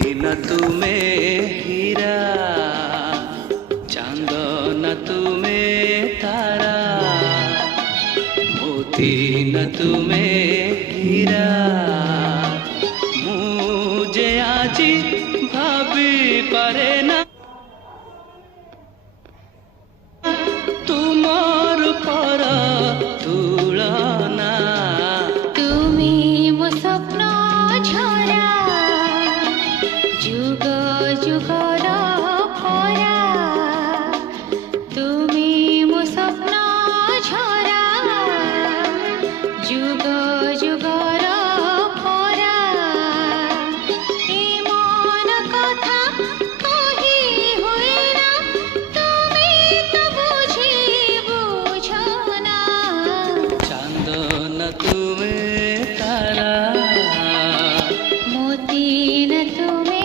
न तुम्हें हीरा, चांद न तुम्हें तारा, मोती न तुम्हें हीरा। मुझे आज भाभी पारे ना तुमर पर तुलना। তুমি মো স্বপ্ন ঝরা, যুগ যুগর পরা। তুমি মো স্বপ্ন ঝরা, যুগ যুগর পরা। এ মন কথা কহি হুয়ে না, তুমি তো বুঝি বুঝো না। चांद न तुम्हें तारा, मोती न तुम्हें